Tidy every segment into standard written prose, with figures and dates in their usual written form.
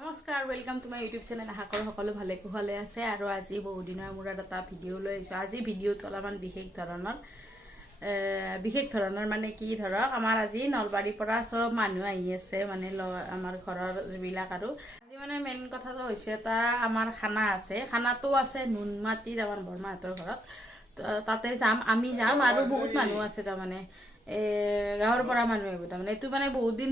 নমস্কাৰ, welcome to my YouTube channel. আশা কৰোঁ সকলো ভালে কুশলে আছে আৰু আজি বহু দিনৰ মূৰত এটা ভিডিঅ' লৈ আহিছোঁ। আজি ভিডিঅ'টো অলপমান বিশেষ ধৰণৰ মানে কি ধৰক, আমাৰ আজি নলবাৰীৰ পৰা চব মানুহ আহি আছে, মানে আমাৰ ঘৰৰ যিবিলাক। আৰু আজি মানে মেইন কথাটো হৈছে এটা আমাৰ খানা আছে, খানাটো আছে নুনমাটিত আমাৰ বৰমাহঁতৰ ঘৰত। তাতে যাম, আমি যাম আৰু বহুত মানুহ আছে তাৰমানে গাঁৱৰ পৰা মানুহ আহিব। তাৰমানে এইটো মানে বহুত দিন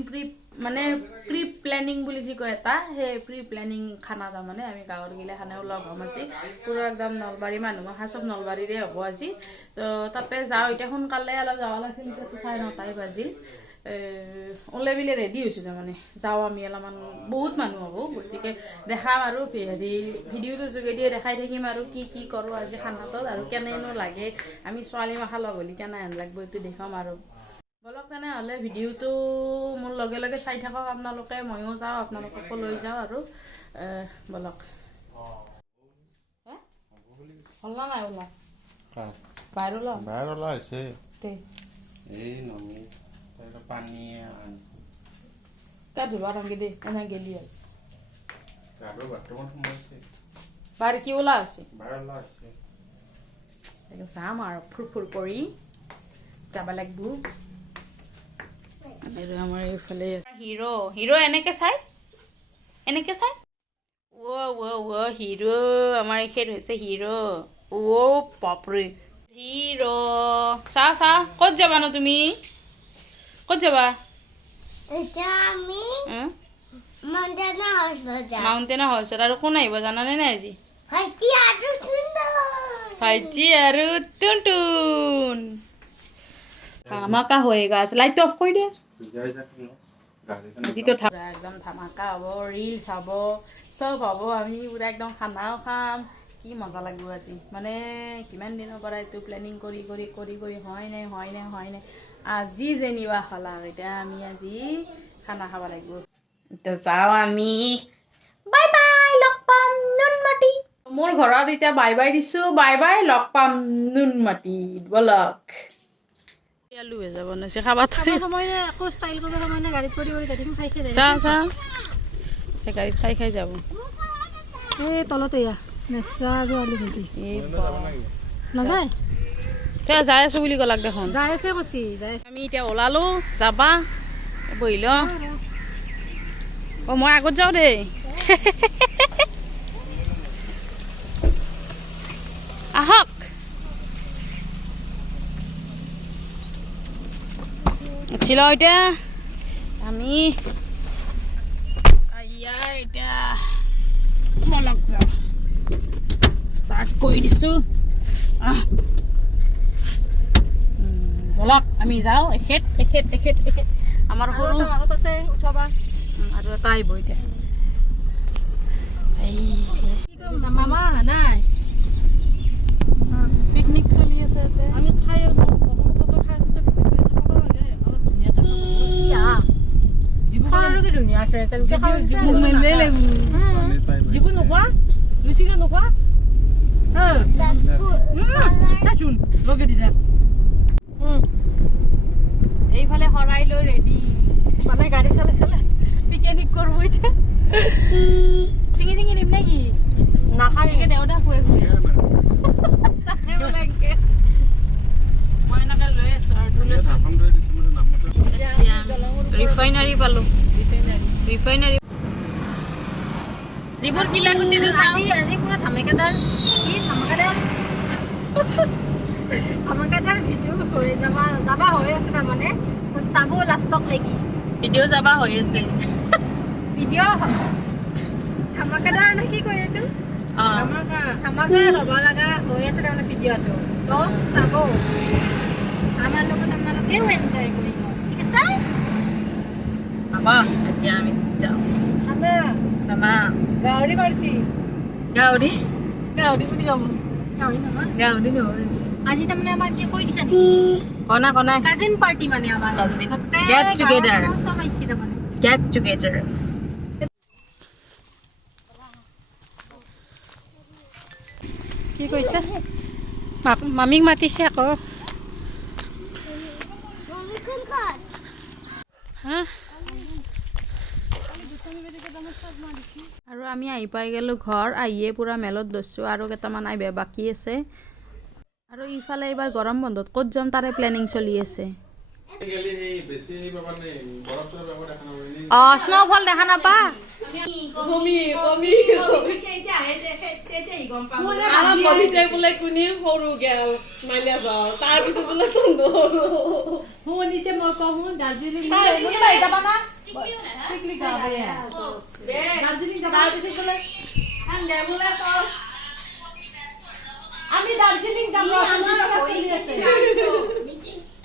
প্ৰি প্লেনিং বুলি যি কয় এটা, সেই প্ৰি প্লেনিং খানা। তাৰমানে আমি গাঁৱৰ গিলা খানাও লগ হ'ম আজি, পুৰা একদম নলবাৰী মানুহ অহা, চব নলবাৰীৰে হ'ব আজি। তো তাতে যাওঁ, এতিয়া সোনকালে অলপ যাব লাগিছিল, এতিয়াতো 9:30 বাজিল। ওলাই বিলে ৰেডি হৈছোঁ তাৰমানে, যাওঁ আমি অলপমান, বহুত মানুহ হ'ব। গতিকে দেখাম আৰু ভিডিঅ'টোৰ যোগেদিয়ে দেখাই থাকিম আৰু কি কৰোঁ আজি খানাটোত, আৰু কেনেনো লাগে, আমি ছোৱালী মাখা লগ হ'লে কেনে হেন লাগব এইটো দেখাম আৰু। বলক তেনেহ'লে ভিডিঅ'টো মোৰ লগে লগে চাই থাকক আপোনালোকে, ময়ো যাওঁ, আপোনালোককো লৈ যাওঁ আৰু বলক। হল নাই ওলা বাহিৰ ওলা হৈছে এই নমি পানী গা ধুবা নালাগে দেই, এনে গেলি আৰু বাহিৰ কি ওলা হৈছে, যাম আৰু ফুৰ কৰি যাব লাগিব। আৰু আমাৰ এইফালে হিৰো এনেকে চাই হিৰো, আমাৰ এখেত হৈছে হিৰো। বাপৰে হিৰো, চা ক'ত যাবা ন তুমি, ক'ত যাবা? মাউণ্টেন হাউচত। আৰু কোন আহিব জানানে নাই আজি? ভাইটি আৰু টুনটুন। ধামাকা হয়েগা, লাইট অফ কৰি দিয়া। আজিতো একদম ধামাকা হ'ব, ৰিলচ হ'ব, চব হ'ব। আমি পুৰা একদম খানাও খাম, কি মজা লাগিব আজি। মানে কিমান দিনৰ পৰা এইটো প্লেনিং কৰি হয় নাই আজি যেনিবা খালা। এতিয়া আমি আজি খানা খাব লাগিব। এতিয়া যাওঁ আমি, বাই বাই, লগ পাম নুনমাটি। মোৰ ঘৰত এতিয়া বাই বাই দিছোঁ, বাই বাই, লগ পাম নুনমাটিত। বলক আলু ভেজা বনাইছে, খাবা গাড়ীত খাই যাব। এই তলতে আলু ভাজি নাযায়, যাই আছো বুলি ক'লাক দেখোন। যাই আছে কৈছি, আমি এতিয়া ওলালো যাবা, বহিল। মই আগত যাওঁ দেই। আহক, উঠিল এতিয়া আমি, এতিয়া বলক যাওঁ, ষ্টাৰ্ট কৰি দিছোঁ। বলক আমি যাওঁ। এখেত আমাৰ সৰু আছে, উঠাবা আৰু এটা আহিব এতিয়া। মামা নাই, পিকনিক চলি আছে, আমি খাই ধুনীয়া আছে। যিবোৰ নোখোৱা লুচিকে নোখোৱা লগে দিছা। এইফালে শৰাই লৈ ৰেডি, মানে গাড়ী চালে পিকনিক কৰিব এতিয়া। চিঙি দিম নেকি? নাখায় দেউতা শুৱে মই এনেকে লৈ আছো আৰু ৰিফাইনাৰী পালো, ৰিফাইনাৰী যিবোৰ কিলাকুটিটো আজি পুৰা ধামাকাদাৰ ভিডিঅ' হৈ যাবা হৈ আছে। তাৰমানে চাব লাষ্টক লাগি ভিডিঅ' যাবা হৈ আছে, ভিডিঅ' ধামাকাদাৰ নে কি কয় এইটো, ধামাকা হ'ব লগা হৈ আছে তাৰমানে ভিডিঅ'টো। তো চাব, আমাৰ লগত আপোনালোকেও এনজয় কৰিব, ঠিক আছে? এতিয়া আমি যাওঁ খানা গাহৰি মাৰিছি, গাহৰি বুলি ক'ব, গাহৰি নহয় আজি। তাৰমানে আমাৰ কি কৈ দিছা নেকি? কনা কাজিন পাৰ্টি, মানে আমাৰ গেট টুগেদাৰ, চব আহিছে তাৰমানে গেট টুগেদাৰ। কি কৈছে? মামীক মাতিছে আকৌ। হা আমি আহি পাই গেলোঁ ঘৰ আহিয়ে পূৰা মেলত ধৰিছোঁ আৰু কেইটামান আহিব বাকী আছে আৰু ইফালে এইবাৰ গৰম বন্ধত ক'ত যাম তাৰে প্লেনিং চলি আছে স্ন'ফল দেখা নাপা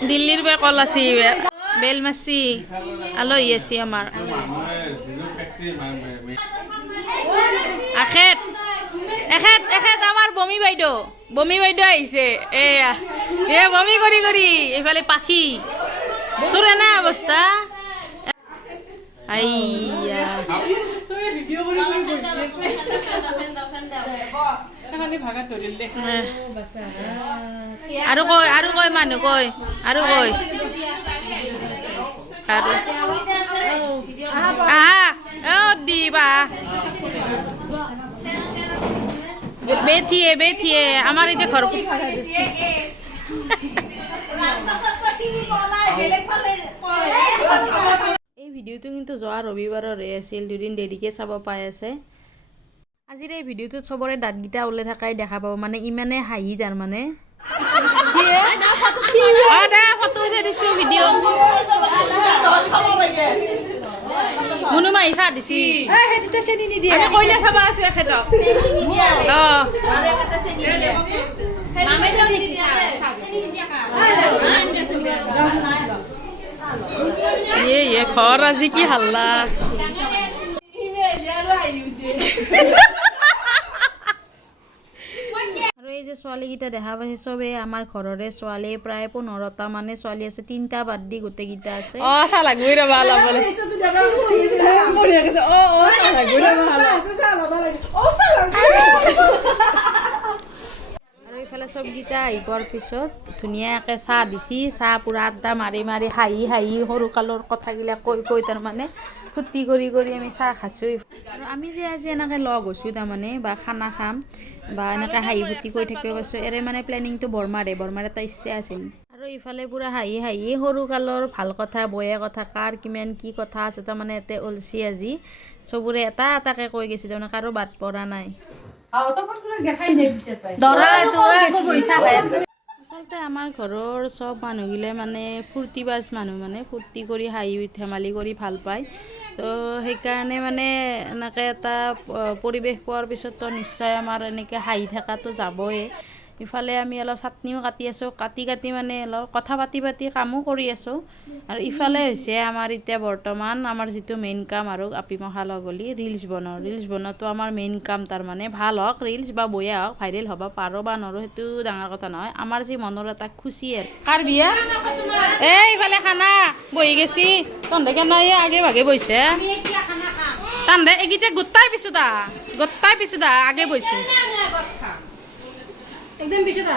দিল্লীৰ বে কল আছি বেল মাছি আলহী আছি আমাৰ এখেত এখেত এখেত আমাৰ বমি বাইদেউ আহিছে এয়া এ বমি কৰি কৰি এইফালে পাখি তোৰ এনে অৱস্থা আইয়া আৰু কয় মানুহ কয় আৰু কয় দিবা বেথিয়ে আমাৰ এই যে ঘৰ এই ভিডিঅ'টো কিন্তু যোৱা ৰবিবাৰৰে আছিল দুদিন দেৰিকে চাব পাই আছে আজিৰ এই ভিডিঅ'টোত চবৰে দাঁতকেইটা ওলাই থকাই দেখা পাব মানে ইমানে হাঁহি তাৰমানে ফটো উঠাই দিছো ভিডিঅ' মনুমাই চাহ দিছি আমি কইনা চাব আছো এখেতক ঘৰ আজি কি হাল্লা আৰু এই যে ছোৱালীকেইটা দেখা পাইছে চবে আমাৰ ঘৰৰে ছোৱালী প্ৰায় 15টা মানে ছোৱালী আছে 3টা বাদ দি গোটেইকেইটা আছে আৰু এইফালে চবকেইটা আহি পোৱাৰ পিছত ধুনীয়াকৈ চাহ দিছি চাহ পুৰা আড্ডা মাৰি মাৰি হাঁহি হাঁহি সৰুকালৰ কথাগিলাক কৈ তাৰমানে ফূৰ্তি কৰি আমি চাহ খাইছোঁ আৰু আমি যে আজি এনেকৈ লগ হৈছোঁ তাৰমানে বা খানা খাম বা এনেকৈ হাঁহি ফূৰ্তি কৰি থাকিব পাইছোঁ এৰে মানে প্লেনিংটো বৰমাৰ এটা ইচ্ছা আছিল আৰু ইফালে পুৰা হাঁহি হাঁহি সৰুকালৰ ভাল কথা বেয়া কথা কাৰ কিমান কি কথা আছে তাৰমানে ইয়াতে ওলছি আজি চবৰে এটা এটাকৈ কৈ গৈছে তাৰমানে কাৰো বাদ পৰা নাই আচলতে আমাৰ ঘৰৰ চব মানুহগিলে মানে ফূৰ্তিবাজ মানুহ মানে ফূৰ্তি কৰি হাঁহি ধেমালি কৰি ভাল পায় তো সেইকাৰণে মানে এনেকৈ এটা পৰিৱেশ পোৱাৰ পিছততো নিশ্চয় আমাৰ এনেকৈ হাঁহি থকাটো যাবই ইফালে আমি অলপ চাটনিও কাটি আছোঁ কাটি মানে অলপ কথা পাতি কামো কৰি আছোঁ আৰু ইফালে হৈছে আমাৰ এতিয়া বৰ্তমান আমাৰ যিটো মেইন কাম আৰু আপীমখা লগ হ'লি ৰিলছ বনোৱাটো আমাৰ মেইন কাম তাৰমানে ভাল হওক ৰিলছ বা বেয়া হওক ভাইৰেল হ'ব পাৰোঁ বা নৰোঁ সেইটো ডাঙৰ কথা নহয় আমাৰ যি মনৰ এটা খুচি আৰু কাৰ বিয়া এই ইফালে খানা বহি গেছি তহঁতে কেনে আগে ভাগে বহিছে তহঁতে এইকেইটা গোটাই পিছো দা আগে বহিছে একদম পিছত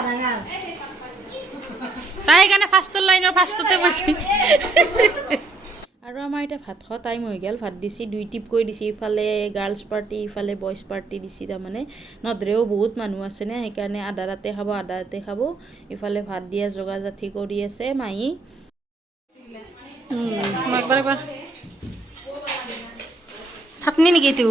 তাই সেইকাৰণে ফাৰ্ষ্টৰ লাইনৰ ফাৰ্ষ্টতে বহিছে আৰু আমাৰ এতিয়া ভাত খোৱা টাইম হৈ গ'ল ভাত দিছি 2 টিপ কৰি দিছি ইফালে গাৰ্লছ পাৰ্টি ইফালে বইজ পাৰ্টি দিছি তাৰমানে নধৰেও বহুত মানুহ আছে নে সেইকাৰণে আধা ৰাতে খাব ইফালে ভাত দিয়া যোগাৰ জাতি কৰি আছে মাহী একবাৰ চাটনি নেকি এইটো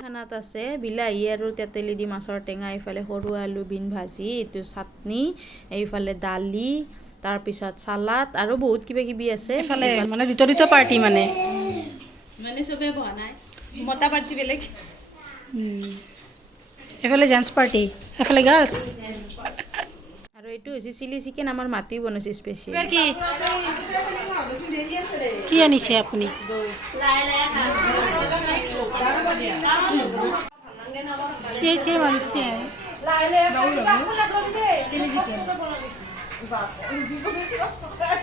খানাত আছে বিলাহী আৰু তেতেলী দি মাছৰ টেঙা ইফালে সৰু আলু বিন ভাজি এইটো চাটনি এইফালে দালি তাৰপিছত চালাড আৰু বহুত কিবা কিবি আছে ইফালে মানে দুটা পাৰ্টি মানে চবে বহা নাই মতা পাৰ্টি বেলেগ এফালে জেন্টছ পাৰ্টি এফালে গাৰ্লছ আৰু এইটো হৈছে চিলি চিকেন আমাৰ মাতিও বনাইছে স্পেচিয়েল কি আনিছে আপুনি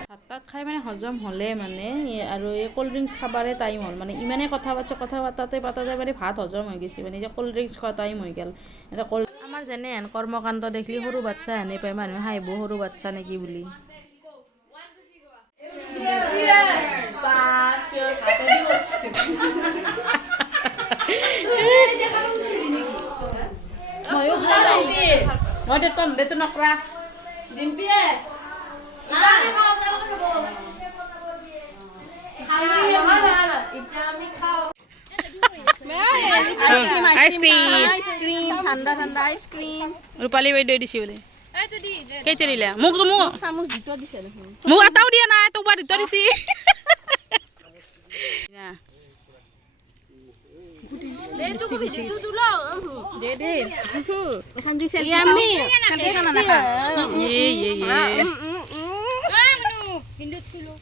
ভাত তাত খাই মানে হজম হ'লে মানে আৰু এই কোল্ড ড্ৰিংকছ খাবাৰে টাইম হ'ল মানে ইমানে কথা পাতাতে মানে ভাত হজম হৈ গৈছে মানে যে কোল্ড ড্ৰিংকছ খোৱা টাইম হৈ গ'ল এটা আমাৰ যেনে কৰ্মকাণ্ড দেখলি সৰু বাচ্চা হেনে পাই মানুহে হাঁহিব সৰু বাচ্চা নেকি বুলি মই দেতো নকৰা ৰূপালী বাইদেউ দিছে বোলে কেইটা দিলে মোক মোক এটাও দিয়া নাই তোক বা দুটা দিছি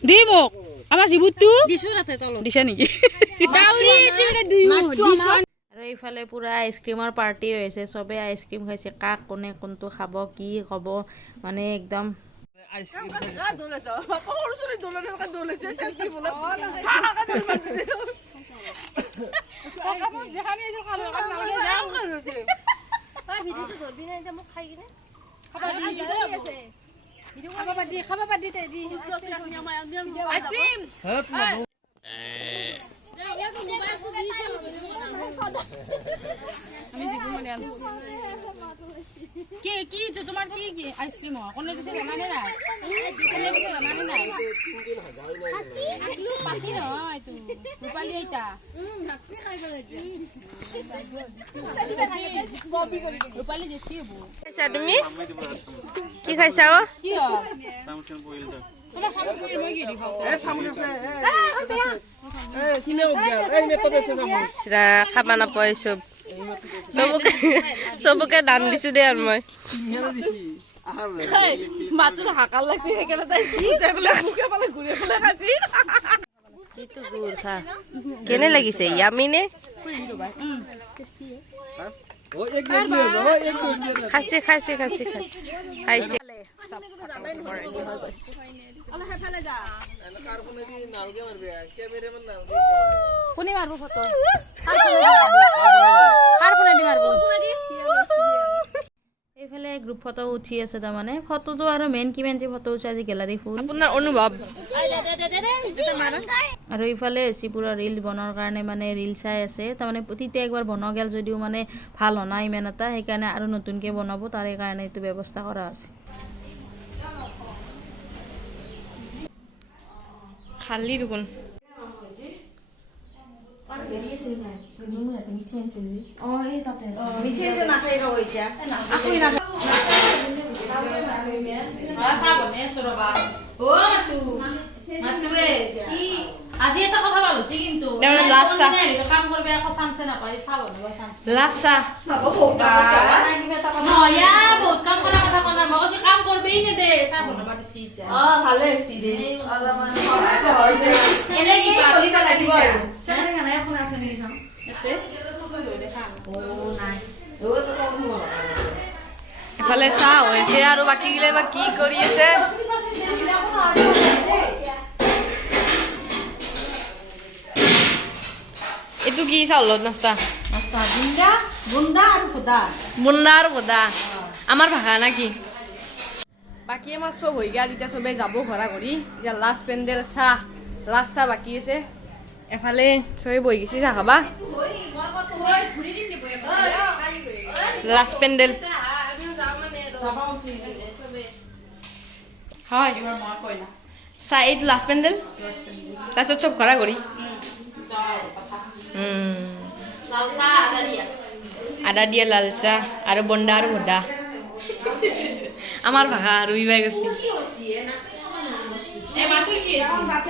দি মোক আমাৰ জীৱুতটো দিছে নেকি আৰু এইফালে পুৰা আইচক্ৰীমৰ পাৰ্টি হৈছে চবে আইচক্ৰীম খাইছে কাক কোনে কোনটো খাব কি ক'ব মানে একদম তোমার কি আইসক্রিম কোনে দিছে জানানে না বাকি নয় তো রূপালী এইটা রূপালী যেছি হবো আচ্ছা তুমি কি খাইছা ও কি তোমার সামনে মই কি দিখাও সামনে আছে কিনে ও গয়া এই মে তবে সে যাম খাবা না পাই সবকে দান দিছো দে আর মই মাতুর হাকাল লাগছে এখানে তাই যাই বলে মুখে পালে ঘুরে ফেলে খাসি কিতো গুড় খা কেনে লাগিছে ইয়ামি নে ও এক মিনিট ও এক মিনিট খাসি খাইছে আল্লাহ ফেলে যা কার্বনে দি নালগে মারবে ক্যামেরাম্যান নালগে কোনি মারবো ফটো কার্বনে দি মারবো এইফালে গ্ৰুপ ফটো উঠি আছে তাৰ মানে ফটোটো আৰু মেইন কিমান যে ফটো উঠা আজি গ্যালাৰি ফুল আপোনাৰ অনুভৱ আৰু এইফালে পুৰা ৰিল বনোৱাৰ কাৰণে মানে ৰিল চাই আছে তাৰ মানে প্ৰতিতে একবাৰ বনোৱা গেল যদিও মানে ভাল হোৱা নাই ইমান এটা সেইকাৰণে আৰু নতুনকে বনাব তাৰে কাৰণে এইটো ব্যৱস্থা কৰা আছে খালি দেখোন আজি এটা কথা ভাল হৈছে কিন্তু কাম করবে এখন চান্সে না পাই চাব না চান্স লাসা নয়া বহুত কাম করা কথা কোনা মগজি কাম করবেই না দে চাব না বাটি সিজা ভালো হইছি দে অলপমান এনে কি চলিবা লাগিব আৰু সেখানে খানা এখন আছে নি চাম এতে ও নাই ও তো কম হল এফালে চা হৈছে আৰু বাকি গিলে বা কি কৰি আছে itu কি চাউলত নাস্তা বুন্দা আৰু খোদা আমাৰ ভাষা নাকি বাকি আমাৰ সব হৈ গেল এতিয়া সবে যাব ঘৰা ঘৰি এতিয়া লাষ্ট পেন্ডেল চাহ লাষ্ট চাহ বাকি আছে এফালে সবে বহি গেছি চাহ খাবা লাষ্ট পেন্ডেল হয় এবাৰ মই কইলা চাহ এইটো লাষ্ট পেন্ডেল তাৰপিছত সব ঘৰা ঘৰি ada dia lalsa ada bondar muda amar bhaka ruibai gesi matur ki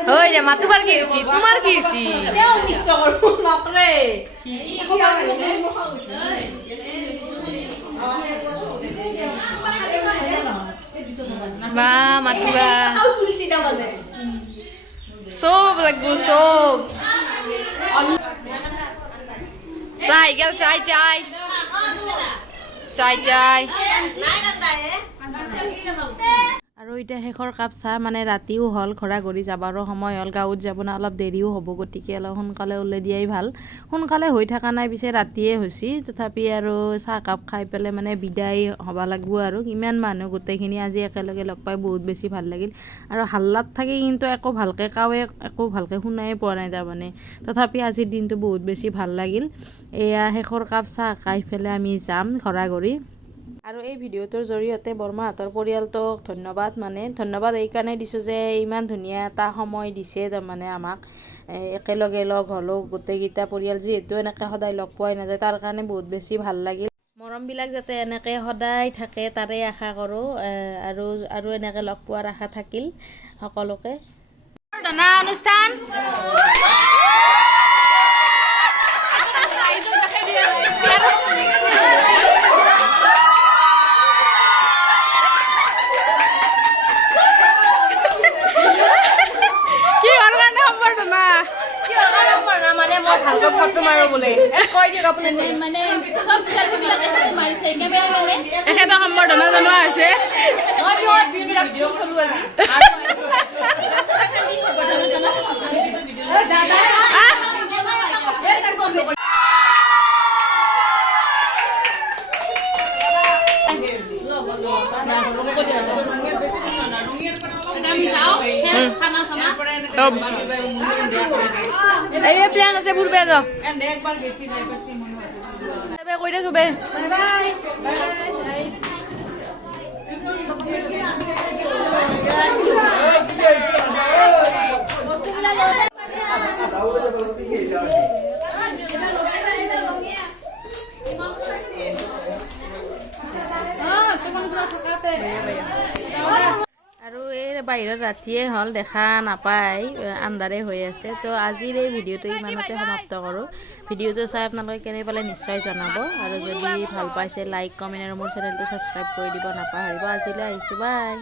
hoy je matubar ki esi tumar ki esi keu misto korbo nokre ba matuba sob lagbu sob Sai gel chai আৰু এতিয়া শেষৰ cup চাহ মানে ৰাতিও হ'ল, ঘৰা ঘৰি যাবাৰো সময় হ'ল, গাঁৱত যাব না অলপ দেৰিও হ'ব, গতিকে অলপ সোনকালে ওলাই দিয়াই ভাল। সোনকালে হৈ থকা নাই, পিছে ৰাতিয়ে হৈছে, তথাপি আৰু চাহকাপ খাই পেলাই মানে বিদায় হ'ব লাগিব আৰু। ইমান মানুহ গোটেইখিনি আজি একেলগে লগ পাই বহুত বেছি ভাল লাগিল। আৰু হাল্লাত থাকি কিন্তু একো ভালকৈ কাৱে একো ভালকৈ শুনাই পোৱা নাই তাৰমানে, তথাপি আজিৰ দিনটো বহুত বেছি ভাল লাগিল। এয়া শেষৰ কাপ চাহ খাই পেলাই আমি যাম ঘৰা ঘৰি। আৰু এই ভিডিঅ'টোৰ জৰিয়তে বৰমাহঁতৰ পৰিয়ালটোক ধন্যবাদ এইকাৰণে দিছোঁ যে ইমান ধুনীয়া এটা সময় দিছে তাৰমানে আমাক, একেলগে লগ হ'লোঁ গোটেইকেইটা পৰিয়াল, যিহেতু এনেকৈ সদায় লগ পোৱাই নাযায়, তাৰ কাৰণে বহুত বেছি ভাল লাগিল। মৰমবিলাক যাতে এনেকৈ সদায় থাকে তাৰে আশা কৰোঁ, আৰু এনেকৈ লগ পোৱাৰ আশা থাকিল সকলোকে। অনুষ্ঠান মানে মই ভালকৈ ফটো মাৰো বোলে কৈ দিয়ক আপুনি মানে সব চেলফিবিলাকে মাৰিছে কেমেৰামেনে এখেতক সম্বৰ্ধনা জনোৱা হৈছে। মই বিহত বিৰাট চলো আজি আমি যাও খানা খানা এই প্ল্যান আছে ঘুরবে যাও একবার বেশি যাই বেশি মন হয় তবে কইরা সবে বাই বাই বস্তুগুলা লও আৰু এই বাহিৰত ৰাতিয়ে হ'ল, দেখা নাপায়, আন্ধাৰে হৈ আছে। তো আজিৰ এই ভিডিঅ'টো ইমানতে সমাপ্ত কৰোঁ। ভিডিঅ'টো চাই আপোনালোকে কেনে পালে নিশ্চয় জনাব, আৰু যদি ভাল পাইছে লাইক কমেণ্ট আৰু মোৰ চেনেলটো ছাবস্ক্ৰাইব কৰি দিব নাপাহৰিব। আজিলৈ আহিছোঁ, বাই।